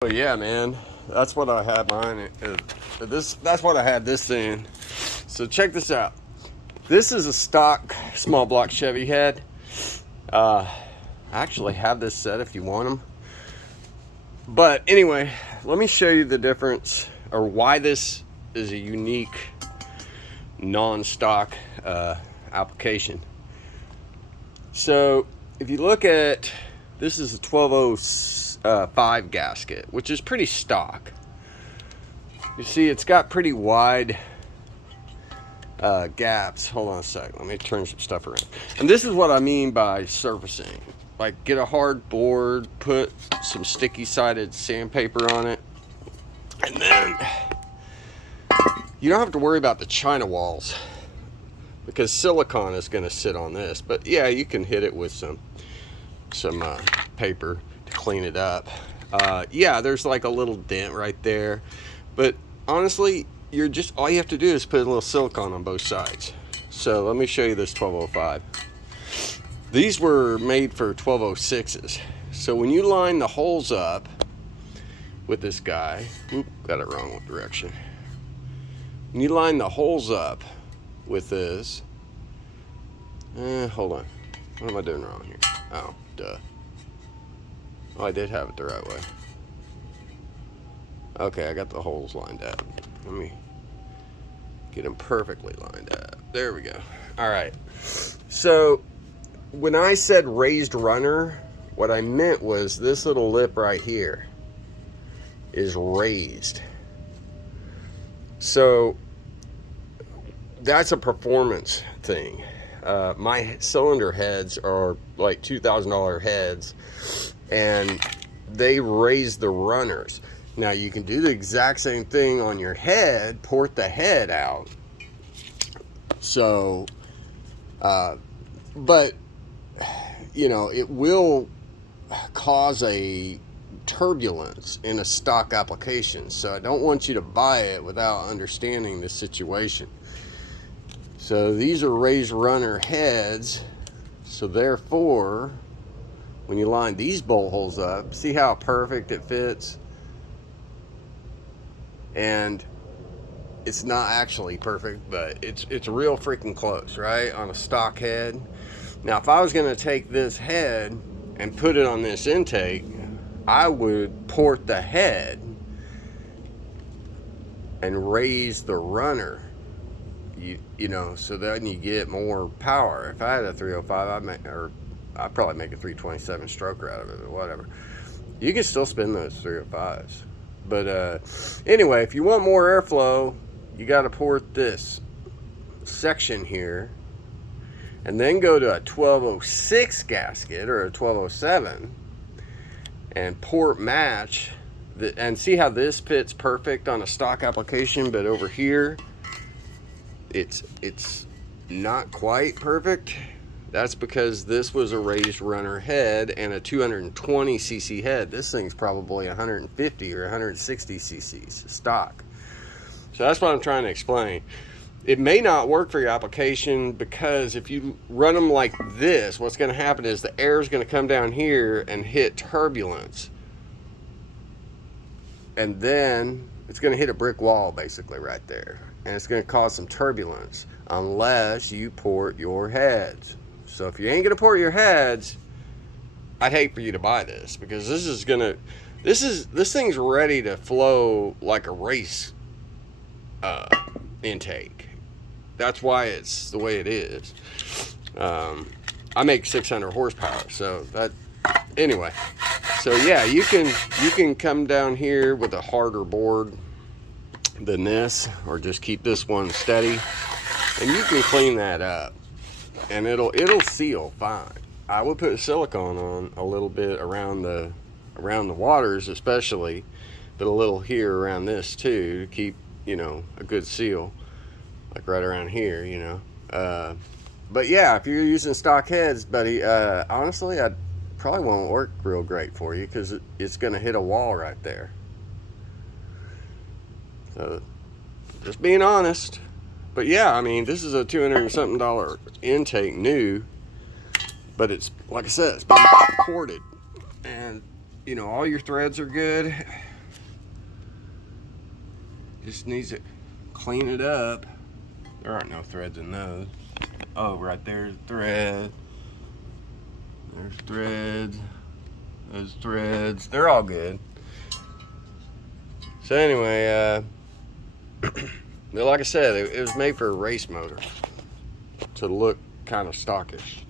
But yeah, man, that's what I had mine. That's what I had this in. So check this out. This is a stock small block Chevy head. I actually have this set if you want them. But anyway, let me show you the difference or why this is a unique non-stock application. So if you look at, this is a 1205 gasket, which is pretty stock. You see it's got pretty wide gaps. Hold on a sec, let me turn some stuff around. And this is what I mean by surfacing. Like, get a hard board, put some sticky sided sandpaper on it, and then you don't have to worry about the china walls because silicone is going to sit on this. But yeah, you can hit it with some paper to clean it up. Yeah, there's like a little dent right there, but honestly, you're just, all you have to do is put a little silicone on both sides. So let me show you this 1205. These were made for 1206s. So when you line the holes up with this guy, got it wrong direction. When you line the holes up with this, hold on, what am I doing wrong here? Oh, duh. Oh, I did have it the right way. Okay, I got the holes lined up. Let me get them perfectly lined up. There we go. All right. So when I said raised runner, what I meant was this little lip right here is raised. So that's a performance thing. My cylinder heads are like $2,000 heads, and they raise the runners. Now you can do the exact same thing on your head, port the head out. So, but you know, it will cause a turbulence in a stock application. So I don't want you to buy it without understanding the situation. So these are raised runner heads. So therefore, when you line these bolt holes up, see how perfect it fits? And it's not actually perfect, but it's real freaking close, right? On a stock head. Now, if I was going to take this head and put it on this intake, I would port the head and raise the runner, you know, so then you get more power. If I had a 305, I'd probably make a 327 stroker out of it, or whatever. You can still spin those 305s. But anyway, if you want more airflow, you got to port this section here and then go to a 1206 gasket or a 1207 and port match and see how this fits perfect on a stock application, but over here it's not quite perfect. That's because this was a raised runner head and a 220 cc head. This thing's probably 150 or 160 cc's stock. So that's what I'm trying to explain. It may not work for your application because if you run them like this, what's going to happen is the air is going to come down here and hit turbulence. And then it's going to hit a brick wall basically right there. And it's going to cause some turbulence unless you port your heads. So if you ain't going to port your heads, I'd hate for you to buy this because this thing's ready to flow like a race intake. That's why it's the way it is. I make 600 horsepower, so that, anyway. So yeah, you can come down here with a harder board than this, or just keep this one steady, and you can clean that up, and it'll seal fine. I would put silicone on a little bit around the waters, especially, but a little here around this too to keep, you know, a good seal, like right around here, you know. But yeah, if you're using stock heads, buddy, honestly, I probably won't work real great for you because it's going to hit a wall right there. So just being honest. But yeah, I mean, this is a $200 and something intake new, but it's, like I said, it's been ported, and you know, all your threads are good. Just needs to clean it up. There aren't no threads in those. Oh, right there's a thread. There's threads. Those threads. They're all good. So anyway, like I said, it was made for a race motor to look kind of stockish.